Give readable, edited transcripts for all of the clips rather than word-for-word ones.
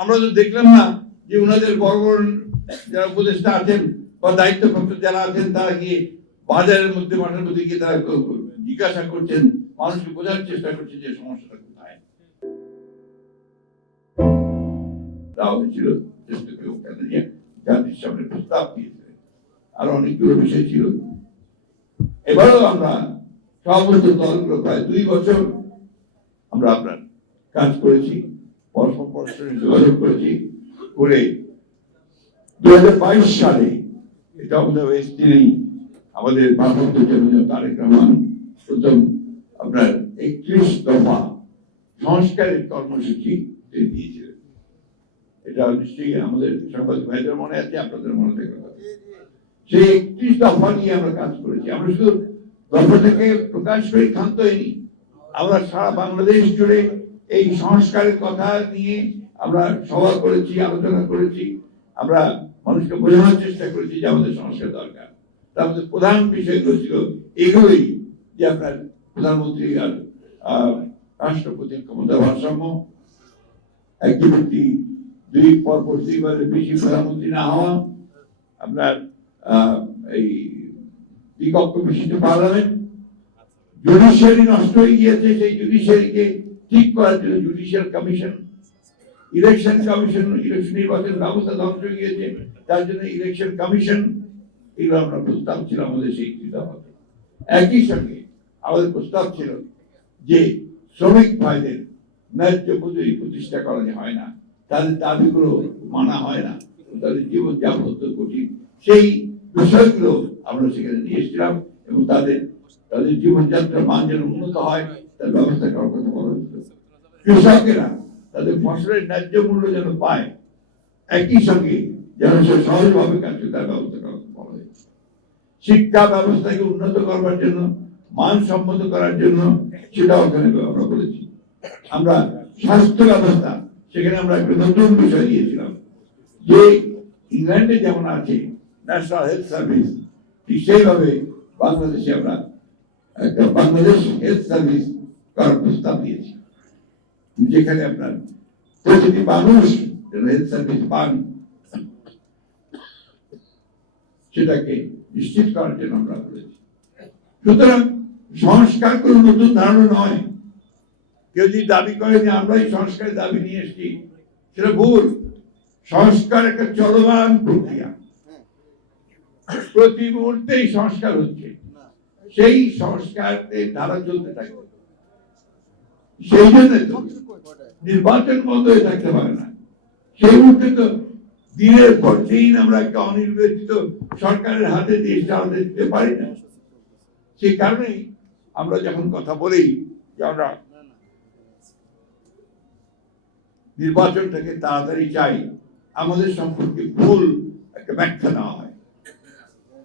আমরা তো দেখলাম না যে ওনাদের বড় বড় যারা উপদেষ্টা আছেন বা দায়িত্বপ্রাপ্ত যারা আছেন তারা গিয়ে বাজারের মধ্যে মাঠের মধ্যে গিয়ে তারা জিজ্ঞাসা করছেন, মানুষকে বোঝার চেষ্টা করছেন যে সমস্যাটা কোথায়। দেওয়া হয়েছিল জাতির সামনে প্রস্তাব দিয়েছিলেন, আর অনেকগুলো বিষয় ছিল। এবারও আমরা সমস্ত দলগুলো প্রায় 2 বছর আমরা আপনার কাজ করেছি, পরস্পর যোগাযোগ করেছি করে 2022 সালে এটা আমাদের ওয়েস্টিনেই আমাদের ভারপ্রাপ্ত চেয়ারম্যান তারেক রহমান প্রথম আপনার 31 দফা সংস্কারের কর্মসূচি দিয়েছিলেন। এটা নিশ্চয়ই আমাদের সাংবাদিক ভাইদের মনে আছে, আপনাদের মনে থাকবে। সেই 31 দফা নিয়ে আমরা কাজ করেছি। আমরা শুধু দফাটাকে প্রকাশ করে ক্ষান্ত হইনি, আমরা সারা বাংলাদেশ জুড়ে এই সংস্কারের কথা নিয়ে আমরা সভা করেছি, আলোচনা করেছি, আমরা মানুষকে বোঝানোর চেষ্টা করেছি যে আমাদের সংস্কার দরকার। তার মধ্যে প্রধান বিষয়গুলো ছিল এগুলোই যে আপনার প্রধানমন্ত্রী আর রাষ্ট্রপতির ক্ষমতা ভারসাম্য, একটি ব্যক্তি পরপর 2বারের বেশি প্রধানমন্ত্রী না হওয়া, আপনার এই দ্বিকক্ষ বিশিষ্ট পার্লামেন্ট, জুডিশিয়ারি নষ্ট হয়ে গিয়েছে, সেই জুডিশিয়ারিকে ঠিক করার জন্য judicial commission, election commission, election নির্বাচন ব্যবস্থা ধ্বংস হয়ে গিয়েছে, তার জন্য ইলেকশন কমিশন, এগুলো আমরা প্রস্তাব ছিল আমাদের সেই দফাতে। একই সঙ্গে আমাদের প্রস্তাব ছিল যে শ্রমিক ভাইদের ন্যায্য মজুরি প্রতিষ্ঠা করা হয় না, তাদের দাবিগুলো মানা হয় না, তাদের জীবনযাপন অত্যন্ত কঠিন, সেই বিষয়গুলো আমরা সেখানে নিয়ে এসেছিলাম এবং তাদের জীবনযাত্রার মান যেন উন্নত হয় তার ব্যবস্থা করার কথা বলা হয়েছিল। কৃষকেরা তাদের ফসলের ন্যায্য মূল্য যেন পায়, একই সঙ্গে যেন সে সহজভাবে কাজ করে তার ব্যবস্থা করার কথা বলা হয়েছে। শিক্ষা ব্যবস্থাকে উন্নত করবার জন্য, মানসম্মত করার জন্য সেটাও ওখানে আমরা বলেছি। আমরা স্বাস্থ্য ব্যবস্থা, সেখানে আমরা একটা নতুন বিষয় দিয়েছিলাম যে ইংল্যান্ডে যেমন আছে ন্যাশনাল হেলথ সার্ভিস, ঠিক সেইভাবে বাংলাদেশে আমরা একটা বাংলাদেশ হেলথ সার্ভিস করার প্রস্তাব দিয়েছি, যেখানে আপনার প্রতিটি মানুষ হেলথ সার্ভিস পান সেটাকে নিশ্চিত করার জন্য আমরা করেছি। সুতরাং সংস্কার কোন নতুন ধারণা নয়। কেউ যদি দাবি করে যে আমরা এই সংস্কারের দাবি নিয়ে এসেছি, সেটা ভুল। সংস্কার একটা চলমান প্রক্রিয়া, প্রতি মুহূর্তেই সংস্কার হচ্ছে, সেই সংস্কারের ধারা চলতে থাকবে। সেই জন্য নির্বাচন বন্ধ হয়ে থাকতে পারে না। সেই মুহূর্তে তো দিনের পর দিন আমরা একটা অনির্বাচিত সরকারের হাতে দিয়ে চালাতে দিতে পারি না। সেই কারণেই আমরা যখন কথা বলি যে আমরা নির্বাচনটাকে তাড়াতাড়ি চাই, আমাদের সম্পর্কে ভুল একটা ব্যাখ্যা দেওয়া হয়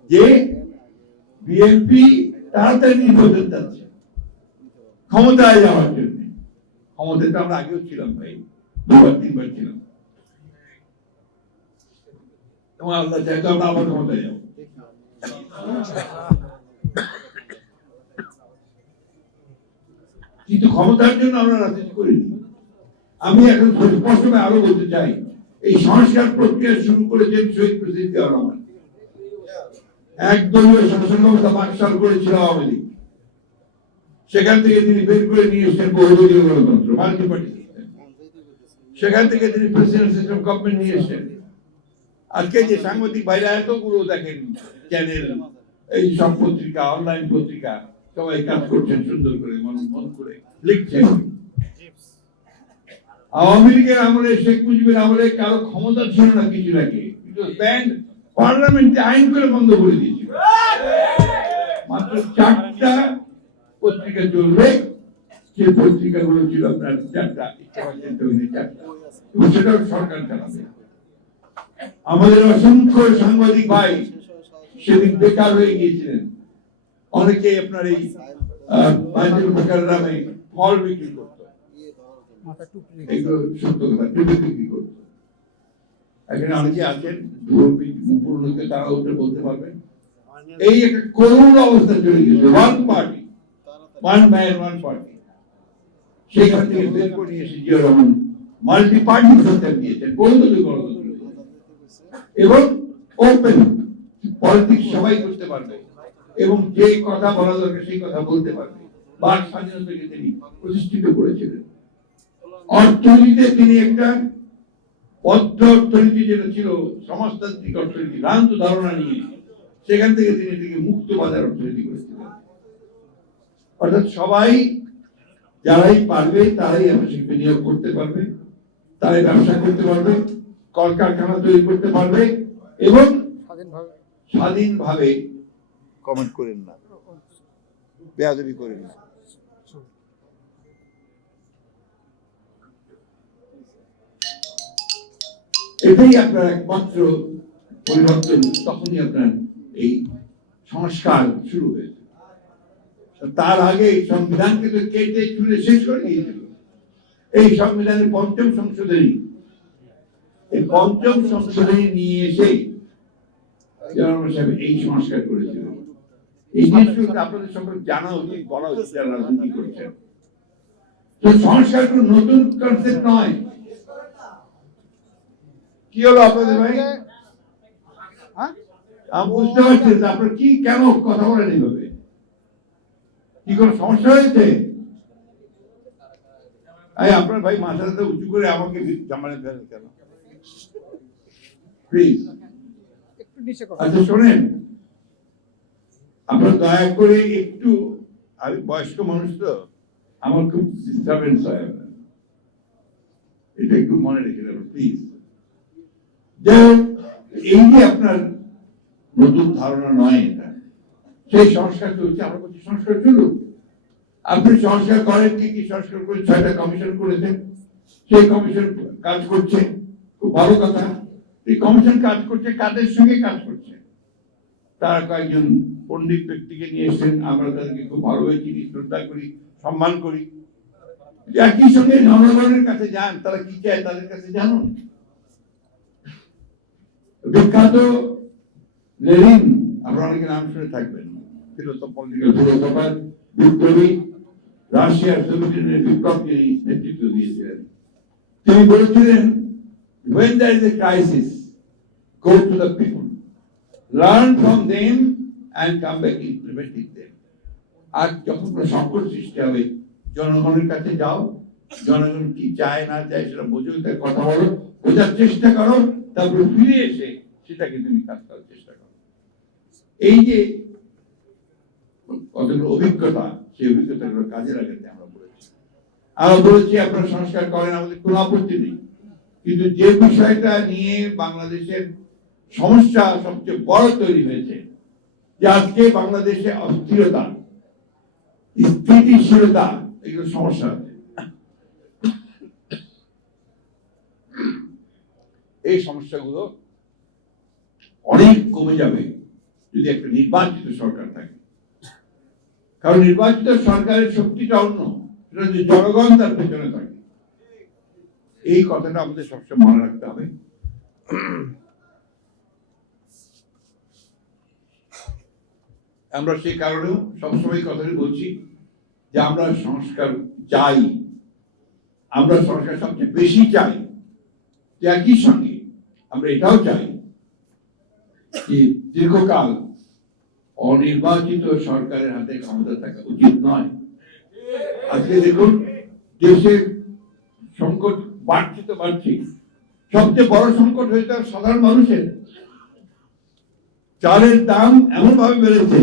যে বিএনপি তাড়াতাড়ি নির্বাচন যাচ্ছে ক্ষমতায় যাওয়ার জন্য। ক্ষমতায় তো আমরা আগেও ছিলাম ভাই, 2-3বার ছিলাম, এবং আল্লাহ চাইতো আমরা আবার ক্ষমতায় যাবো। কিন্তু ক্ষমতার জন্য আমরা রাজনীতি করিনি। আমি এখন স্পষ্টভাবে আরো বলতে চাই, এই সংস্কার প্রক্রিয়া শুরু করেছেন শহীদ প্রেসিডেন্ট জিয়াউর রহমান। একদলীয় শাসন ব্যবস্থা বাকশাল করেছিল আওয়ামী লীগ, সেখান থেকে তিনি বের করে নিয়ে এসেছেন বহুদলীয় গণতন্ত্র, মাল্টি পার্টি সিস্টেম। সেখান থেকে তিনি প্রেসিডেন্ট সিস্টেম গভর্নমেন্ট নিয়ে এসেছেন। আজকে যে সাংবাদিক ভাইরা এতগুলো দেখেন চ্যানেল, এই সব পত্রিকা, অনলাইন পত্রিকা, সবাই কাজ করছেন সুন্দর করে, মন করে লিখছেন। আওয়ামী লীগের আমলে, শেখ মুজিবের আমলে কারো ক্ষমতা ছিল না কিছু নাকি, কিন্তু পার্লামেন্টে আইন করে বন্ধ করে দিয়েছিল। মাত্র 4টা পত্রিকা চলবে, সেই পত্রিকাগুলো ছিল আপনার 4টা, এবং সেটাও সরকার চালাবে। আমাদের অসংখ্য সাংবাদিক ভাই সেদিন বেকার হয়ে গিয়েছিলেন। অনেকে আপনার এই বাইতুল মুকাররমে ফল বিক্রি করত, এগুলো সত্য কথা, টুপি বিক্রি করত। এখানে অনেকে আছেন পুরোকে, তারা উঠে বলতে পারবেন। এই একটা করুণ অবস্থা চলে গেছে, one party, one man one party. সেখান থেকে বের করে নিয়ে এসে জিয়াউর রহমান মাল্টি পার্টি সরকার দিয়েছেন, বহুদলীয় গণতন্ত্র, এবং ওপেন পলিটিক্স সবাই করতে পারবে এবং যে কথা বলা দরকার সেই কথা বলতে পারবে। বাক স্বাধীনতাকে তিনি প্রতিষ্ঠিত করেছিলেন। অর্থনীতিতে তিনি একটা বদ্ধ অর্থনীতি যেটা ছিল সমাজতান্ত্রিক অর্থনীতি, ভ্রান্ত ধারণা নিয়ে সেখান থেকে তিনি এটিকে মুক্ত বাজার অর্থনীতি করেছিলেন। অর্থাৎ সবাই যারাই পারবে তারাই আবাসিক বিনিয়োগ করতে পারবে, তারাই ব্যবসা করতে পারবে, কলকারখানা তৈরি করতে পারবে এবং স্বাধীনভাবে কমেন্ট করেন না, বেয়াদবি করেন না। এটাই আপনার একমাত্র পরিবর্তন। তখনই আপনার এই সংস্কার শুরু হয়েছে। তার আগে সংবিধানকে তো কেটে চুলে শেষ করে দিয়েছিল। এই সংবিধানের পঞ্চম সংশোধনী, এই পঞ্চম সংশোধনী নিয়ে এসে সাহেব এই সংস্কার করেছিলেন। এই জিনিসগুলো আপনাদের সকল জানা উচিত, বলা উচিত যারা রাজনীতি করছেন। তো সংস্কার কোনো নতুন কনসেপ্ট নয়। কি হলো আপনাদের ভাই? আমি বুঝতে পারছি আপনার কি কেন কথা বলেন এইভাবে, কি কোনো সমস্যা হয়েছে? আপনার ভাই মাথাটা উঁচু করে আমাকে জামানে ফেলেন কেন? প্লিজ। আচ্ছা শোনেন, আপনার দয়া করে একটু, আমি বয়স্ক মানুষ তো, আমার খুব ডিস্টারবেন্স হয়, এটা একটু মনে রেখে দেবেন প্লিজ। এই যে আপনার নতুন ধারণা নয় এটা, সেই সংস্কার চলছে, আমরা বলছি সংস্কার চলুক। আপনি সংস্কার করেন, কি কি সংস্কার করে 6টা কমিশন করেছেন, সেই কমিশন কাজ করছে, খুব ভালো কথা। এই কমিশন কাজ করছে, কাদের সঙ্গে কাজ করছে? তারা কয়েকজন পণ্ডিত ব্যক্তিকে নিয়ে এসেছেন, আমরা তাদেরকে খুব ভালোভাবে চিনি, শ্রদ্ধা করি, সম্মান করি। একই সঙ্গে জনগণের কাছে যান, তারা কি চায় তাদের কাছে জানুন। বিখ্যাত লেনিন, আপনারা অনেকে নাম শুনে থাকবেন, ফিলোসফার, বিপ্লবী, রাশিয়ার সোভিয়েত ইউনিয়নের বিপ্লব তিনি নেতৃত্ব দিয়েছিলেন। তিনি বলেছিলেন, when there is a crisis, go to the people, learn from them and come back implementing them. আর যখন কোনো সংকট সৃষ্টি হবে, জনগণের কাছে যাও, জনগণ কি চায় না চায় সেটা বোঝো, তার কথা বলো, বোঝার চেষ্টা করো, তারপরে ফিরে এসে সেটাকে তুমি কাজ করার চেষ্টা করো। এই যে কতগুলো অভিজ্ঞতা, সেই অভিজ্ঞতাগুলো কাজে লাগাতে আমরা বলেছি। আমরা বলেছি আপনারা সংস্কার করেন, আমাদের কোনো আপত্তি নেই, কিন্তু যে বিষয়টা নিয়ে বাংলাদেশের সমস্যা সবচেয়ে বড় তৈরি হয়েছে, যে আজকে বাংলাদেশে অস্থিরতা, স্থিতিশীলতা, এগুলো সমস্যা আছে। এই সমস্যাগুলো অনেক কমে যাবে যদি একটা নির্বাচিত সরকার থাকে। কারণ নির্বাচিত সরকারের শক্তিটা অন্য, সেটা যদি জনগণ তার পেছনে থাকে। এই কথাটা আমাদের সবসময় মনে রাখতে হবে। আমরা সেই কারণেও সবসময় কথাটা বলছি যে আমরা সংস্কার চাই, আমরা সংস্কার সবচেয়ে বেশি চাই। একই সঙ্গে আমরা এটাও চাই যে দীর্ঘকাল অনির্বাচিত সরকারের হাতে ক্ষমতা থাকা উচিত নয়। আজকে দেখুন দেশের সংকট বাড়ছে তো বাড়ছে, সবচেয়ে বড় সংকট হয়েছে সাধারণ মানুষের। চালের দাম এমন ভাবে বেড়েছে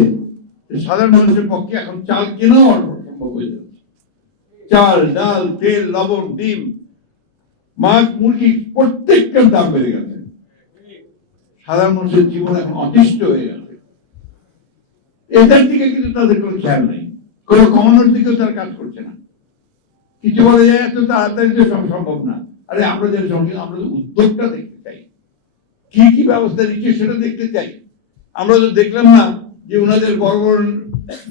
যে সাধারণ মানুষের পক্ষে এখন চাল কেনাও অসম্ভব হয়ে যাচ্ছে। চাল, ডাল, তেল, লবণ, ডিম, মাছ, মুরগি প্রত্যেকটার দাম বেড়ে গেছে। সাধারণ মানুষের জীবন এখন অতিষ্ঠ হয়ে গেছে। এটার দিকে কিন্তু তাদের কোনো খেয়াল নেই, কোনো কমানোর দিকেও তারা কাজ করছে না। কিছু বলা যায় এত তাড়াতাড়ি তো সম্ভব না। আরে আমরা যে সঙ্গে আমরা তো উদ্যোগটা দেখতে চাই, কি কি ব্যবস্থা নিচ্ছে সেটা দেখতে চাই। আমরা তো দেখলাম না যে ওনাদের বড় বড়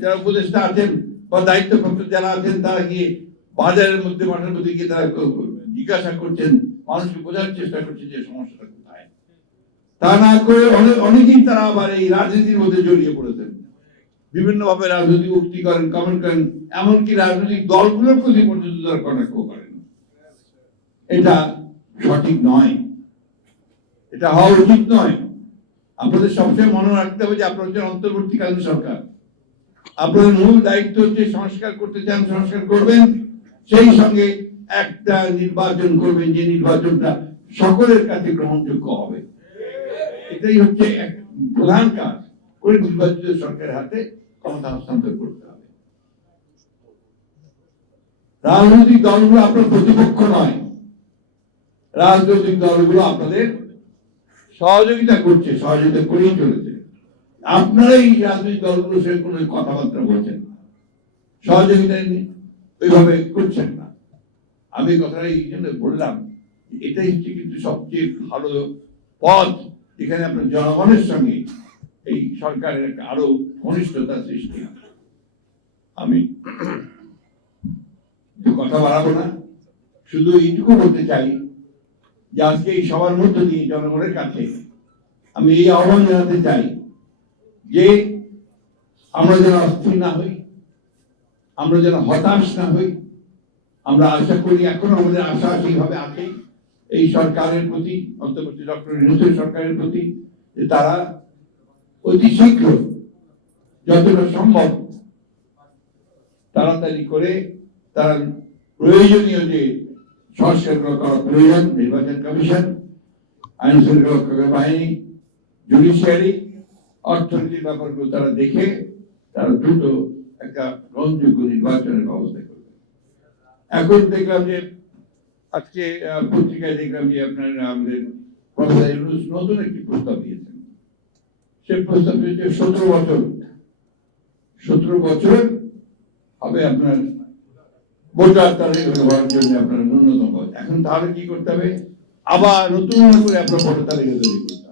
যারা উপদেষ্টা আছেন বা দায়িত্বপ্রাপ্ত যারা আছেন তারা গিয়ে বাজারের মধ্যে, মাঠের মধ্যে গিয়ে তারা জিজ্ঞাসা করছেন, মানুষকে বোঝার চেষ্টা করছে যে সমস্যাটা কোথায়। তা না করে অনেকেই তারা আবার এই রাজনীতির মধ্যে জড়িয়ে পড়েছেন, বিভিন্ন ভাবে রাজনৈতিক উক্তি করেন, কমেন্ট করেন, এমনকি রাজনৈতিক দলগুলোর প্রতি পর্যন্ত তারা কটাক্ষ করেন। এটা সঠিক নয়, এটা হওয়া উচিত নয়। আপনাদের সবসময় মনে রাখতে হবে যে আপনারা হচ্ছেন অন্তর্বর্তীকালীন সরকার। আপনাদের মূল দায়িত্ব হচ্ছে সংস্কার করতে চান, সংস্কার করবেন, সেই সঙ্গে একটা নির্বাচন করবেন যে নির্বাচনটা সকলের কাছে গ্রহণযোগ্য হবে। এটাই হচ্ছে এক প্রধান কাজ করে নির্বাচিত সরকারের হাতে ক্ষমতা হস্তান্তর করতে হবে। রাজনৈতিক দলগুলো আপনার প্রতিপক্ষ নয়, রাজনৈতিক দলগুলো আপনাদের সহযোগিতা করছে, সহযোগিতা করেই চলেছে। আপনারা এই রাজনৈতিক দলগুলোর সঙ্গে কোনো কথাবার্তা বলছেন না, সহযোগিতা ওইভাবে করছেন না। আমি কথাটা এই জন্য বললাম, এটাই হচ্ছে কিন্তু সবচেয়ে ভালো পথ, এখানে আপনার জনগণের সঙ্গে এই সরকারের একটা আরো ঘনিষ্ঠতা সৃষ্টি। আমি কথা বাড়াবো না, শুধু এইটুকু বলতে চাই যে আজকে এই সবার মধ্য দিয়ে জনগণের কাছে আমি এই আহ্বান জানাতে চাই যে আমরা যেন অস্থির না হই, আমরা যেন হতাশ না হই। আমরা আশা করি, এখন আমাদের আশা সেইভাবে আছে এই সরকারের প্রতি, অন্তর্বর্তী ডক্টর ইউনূসের সরকারের প্রতি, যে তারা অতি শীঘ্র যতটা সম্ভব তাড়াতাড়ি করে তারা প্রয়োজনীয় যে সংস্কারগুলো করা প্রয়োজন, নির্বাচন কমিশন, আইন শৃঙ্খলা বাহিনী, জুডিশিয়ারি, অর্থনীতির ব্যাপারগুলো তারা দেখে তারা দ্রুত একটা গ্রহণযোগ্য নির্বাচনের ব্যবস্থা করবে। এখন দেখলাম যে আজকে পত্রিকায় দেখলাম যে আপনার আমাদের প্রফেসর ইউনূস নতুন একটি প্রস্তাব দিয়েছেন। সে প্রস্তাব দিয়েছে 17 বছর হবে আপনার ভোটার তালিকা হওয়ার জন্য আপনার ন্যূনতম। এখন তাহলে কি করতে হবে? আবার নতুন করে আপনার ভোটার তালিকা তৈরি করতে হবে।